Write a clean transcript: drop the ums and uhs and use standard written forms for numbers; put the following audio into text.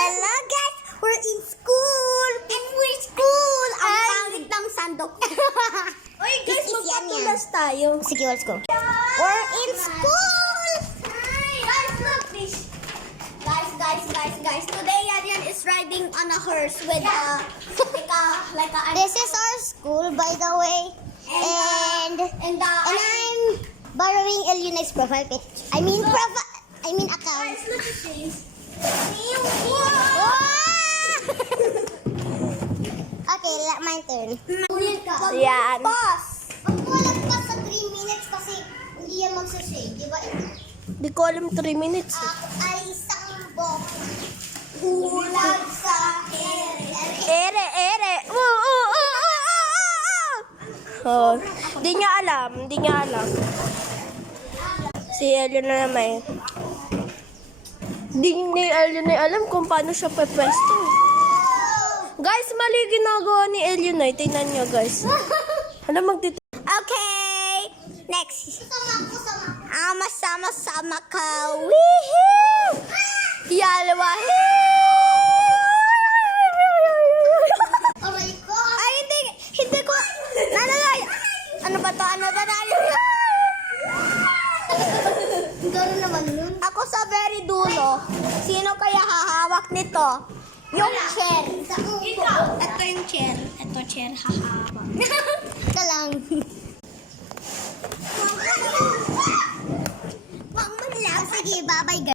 Hello guys! We're in school! And we're school! Ang pangit ng sandok. Oy guys, magpatulas tayo. Sige, let's go. We're in school! Guys, look this. Guys. Today, Yan is riding on a horse with like a... This is our school, by the way. And I'm borrowing Elunay's profile picture. I mean account. Guys, look at this. Okay, my turn. Yan. Pause! Pag walang pause sa 3 minutes kasi hindi yan magsasave, di ba? Di ko alam 3 minutes. Ako ay isang bok. Ulag sa ere. Ere. Oh, di niya alam. Si Elio na naman. Di ni Elio na alam kung paano siya pepwesto. Guys, mali ginagawa ni Elio na. Tingnan niyo, guys. Alam, Okay! Next. Sama-sama ka. Woohoo! Yalwa. Aray ko. Ay, hindi ko. Nanay. Ano ba to? Gano'n naman nun. Ako sa very dulo. Sino kaya hahawak nito? Yung chair. Ito yung chair. Ito chair hahawak. Ito lang. Sige, bye-bye guys.